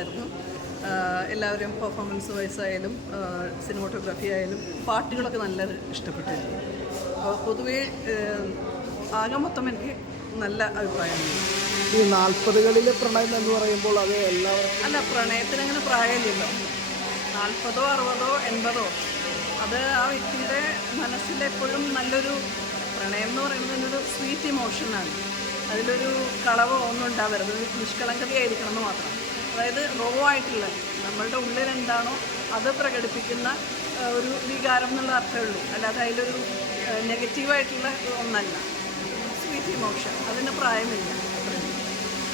ആയിരുന്നു. എല്ലാവരും performance wise ആയാലും സിനിമാറ്റോഗ്രാഫി ആയാലും പാട്ടുകളൊക്കെ നല്ല ഇഷ്ടപ്പെട്ടിരുന്നു. അപ്പോൾ പൊതുവേ ആകെ മൊത്തം എനിക്ക് നല്ല അഭിപ്രായമാണ്. ഈ 40കളിലെ പ്രണയം എന്ന് പറയുമ്പോൾ അത് എല്ലാവർക്കും അല്ല, പ്രണയത്തിന് അങ്ങനെ പ്രായമില്ലല്ലോ. 40ഓ 60ഓ 80ഓ അത് ആ വ്യക്തിയുടെ മനസ്സിലെപ്പോഴും നല്ലൊരു പ്രണയം എന്ന് പറയുന്നത് ഒരു സ്വീറ്റ് ഇമോഷനാണ്. അതിലൊരു കളവോ ഒന്നും ഉണ്ടാവരുത്, നിഷ്കളങ്കതയായിരിക്കണം എന്ന് മാത്രം. അതായത് റോ ആയിട്ടുള്ള നമ്മളുടെ ഉള്ളിൽ എന്താണോ അത് പ്രകടിപ്പിക്കുന്ന ഒരു വികാരം എന്നുള്ള അർത്ഥമേ ഉള്ളൂ. അല്ലാതെ അതിലൊരു നെഗറ്റീവായിട്ടുള്ള ഒന്നല്ല. സ്വീറ്റ് ഇമോഷൻ, അതിന് പ്രായമില്ല.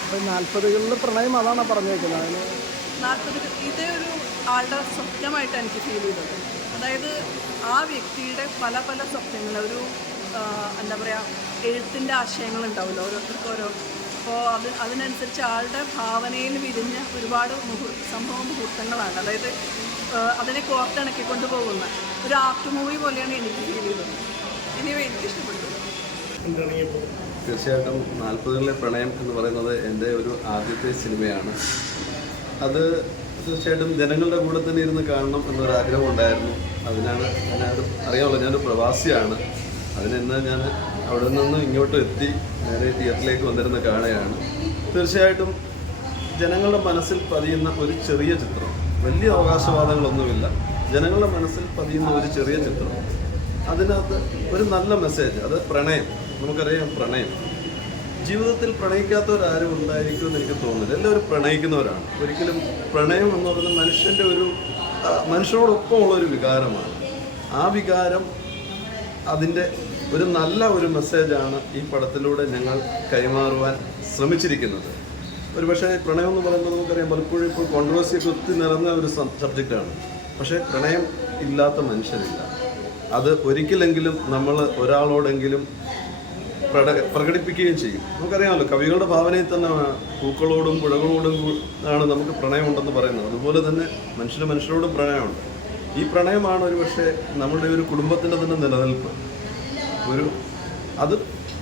അപ്പോൾ 40കളിലെ പ്രണയം അതാണ് പറഞ്ഞേക്കുന്നത്. 40 ഇതേ ഒരു ആളുടെ സ്വപ്നമായിട്ട് എനിക്ക് ഫീൽ ചെയ്തത്. അതായത് ആ വ്യക്തിയുടെ പല പല സ്വപ്നങ്ങൾ, ഒരു എന്താ പറയുക, എഴുത്തിൻ്റെ ആശയങ്ങളുണ്ടാവില്ല ഓരോരുത്തർക്കും ഓരോ. അപ്പോൾ അതിനനുസരിച്ച് ആളുടെ ഭാവനയിൽ വിരിഞ്ഞ ഒരുപാട് മുഹൂർത്തങ്ങളാണ്. അതായത് അതിനെ കോർത്തിണക്കിക്കൊണ്ട് പോകുന്ന ഒരു ആർട്ട് മൂവി പോലെയാണ് എനിക്ക് ഫീൽ ചെയ്തത്. ഇനിവേ എനിക്ക് ഇഷ്ടപ്പെട്ടു. തീർച്ചയായിട്ടും 40കളിലെ പ്രണയം എന്ന് പറയുന്നത് എൻ്റെ ഒരു ആദ്യത്തെ സിനിമയാണ്. അത് തീർച്ചയായിട്ടും ജനങ്ങളുടെ കൂടെ തന്നെ ഇരുന്ന് കാണണം എന്നൊരാഗ്രഹം ഉണ്ടായിരുന്നു. ഞാനത് അറിയാമല്ലോ, ഞാനൊരു പ്രവാസിയാണ്. അതിനെന്ന് ഞാൻ അവിടെ നിന്ന് ഇങ്ങോട്ട് എത്തി നേരെ തിയേറ്ററിലേക്ക് വന്നിരുന്ന കാണുകയാണ്. തീർച്ചയായിട്ടും ജനങ്ങളുടെ മനസ്സിൽ പതിയുന്ന ഒരു ചെറിയ ചിത്രം, വലിയ അവകാശവാദങ്ങളൊന്നുമില്ല, ജനങ്ങളുടെ മനസ്സിൽ പതിയുന്ന ഒരു ചെറിയ ചിത്രം, അതിനകത്ത് ഒരു നല്ല മെസ്സേജ്. അത് പ്രണയം. നമുക്കറിയാം, പ്രണയം ജീവിതത്തിൽ പ്രണയിക്കാത്തവരാരും ഉണ്ടായിരിക്കുമെന്ന് എനിക്ക് തോന്നുന്നില്ല. എല്ലാവരും പ്രണയിക്കുന്നവരാണ്. ഒരിക്കലും പ്രണയം എന്ന് പറയുന്നത് മനുഷ്യൻ്റെ മനുഷ്യനോടൊപ്പമുള്ളൊരു വികാരമാണ്. ആ വികാരം, അതിൻ്റെ ഒരു നല്ല ഒരു മെസ്സേജാണ് ഈ പടത്തിലൂടെ ഞങ്ങൾ കൈമാറുവാൻ ശ്രമിച്ചിരിക്കുന്നത്. ഒരുപക്ഷെ പ്രണയം എന്ന് പറയുമ്പോൾ നമുക്കറിയാം, പലപ്പോഴും ഇപ്പോൾ കോൺട്രവേഴ്സിയൊക്കെ ഒത്തിരി നിറഞ്ഞ ഒരു സബ്ജക്റ്റാണ്. പക്ഷേ പ്രണയം ഇല്ലാത്ത മനുഷ്യരില്ല. അത് ഒരിക്കലെങ്കിലും നമ്മൾ ഒരാളോടെങ്കിലും പ്രകടിപ്പിക്കുകയും ചെയ്യും. നമുക്കറിയാമല്ലോ, കവികളുടെ ഭാവനയിൽ തന്നെ പൂക്കളോടും പുഴകളോടും ആണ് നമുക്ക് പ്രണയമുണ്ടെന്ന് പറയുന്നത്. അതുപോലെ തന്നെ മനുഷ്യരോടും പ്രണയമുണ്ട്. ഈ പ്രണയമാണ് ഒരുപക്ഷെ നമ്മുടെ ഒരു കുടുംബത്തിൻ്റെ തന്നെ നിലനിൽപ്പ്. അത്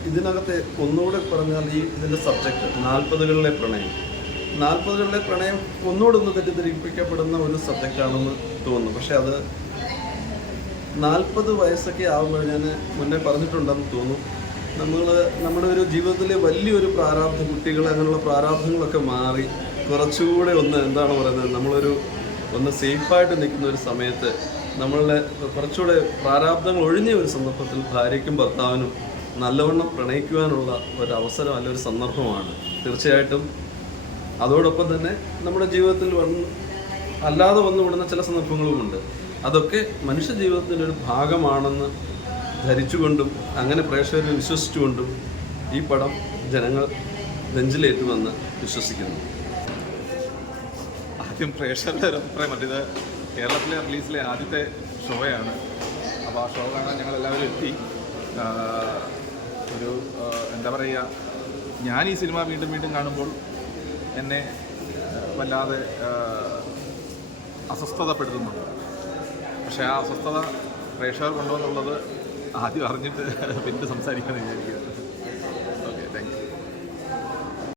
ഇതിനകത്തെ ഒന്നുകൂടെ പറഞ്ഞാൽ ഇതിൻ്റെ സബ്ജക്റ്റ് 40കളിലെ പ്രണയം. 40കളിലെ പ്രണയം ഒന്നുകൂടെ തെറ്റിദ്ധരിപ്പിക്കപ്പെടുന്ന ഒരു സബ്ജക്റ്റാണെന്ന് തോന്നുന്നു. പക്ഷെ അത് 40 വയസ്സൊക്കെ ആകുമ്പോൾ, ഞാൻ മുന്നേ പറഞ്ഞിട്ടുണ്ടെന്ന് തോന്നുന്നു, നമ്മുടെ ഒരു ജീവിതത്തിലെ വലിയൊരു പ്രാരാബ്ധം, കുട്ടികൾ അങ്ങനെയുള്ള പ്രാരാബ്ധങ്ങളൊക്കെ മാറി കുറച്ചുകൂടെ എന്താണ് പറയുന്നത്, നമ്മളൊരു സേഫായിട്ട് നിൽക്കുന്ന ഒരു സമയത്ത്, നമ്മളുടെ കുറച്ചുകൂടെ പ്രാരാബ്ധങ്ങൾ ഒഴിഞ്ഞ ഒരു സന്ദർഭത്തിൽ ഭാര്യയ്ക്കും ഭർത്താവിനും നല്ലവണ്ണം പ്രണയിക്കുവാനുള്ള ഒരവസരം, ഒരു സന്ദർഭമാണ്. തീർച്ചയായിട്ടും അതോടൊപ്പം തന്നെ നമ്മുടെ ജീവിതത്തിൽ അല്ലാതെ വന്നുവിടുന്ന ചില സന്ദർഭങ്ങളുമുണ്ട്. അതൊക്കെ മനുഷ്യ ജീവിതത്തിൻ്റെ ഒരു ഭാഗമാണെന്ന് ധരിച്ചുകൊണ്ടും അങ്ങനെ പ്രേക്ഷകരെ വിശ്വസിച്ചുകൊണ്ടും ഈ പടം ജനങ്ങൾ നെഞ്ചിലേറ്റുമെന്ന് വിശ്വസിക്കുന്നു. ആദ്യം പ്രേക്ഷകരുടെ ഒരു അഭിപ്രായം, ഇത് കേരളത്തിലെ റിലീസിലെ ആദ്യത്തെ ഷോയാണ്. അപ്പോൾ ആ ഷോ കാണാൻ ഞങ്ങളെല്ലാവരും എത്തി. എന്താ പറയുക, ഞാൻ ഈ സിനിമ വീണ്ടും വീണ്ടും കാണുമ്പോൾ എന്നെ വല്ലാതെ അസ്വസ്ഥതപ്പെടുത്തുന്നുണ്ട്. പക്ഷേ ആ അസ്വസ്ഥത പ്രേക്ഷകർ കൊണ്ടുവന്നുള്ളത് ആദ്യം അറിഞ്ഞിട്ട് പിന്നീട് സംസാരിക്കാമെന്ന് വിചാരിക്കുക.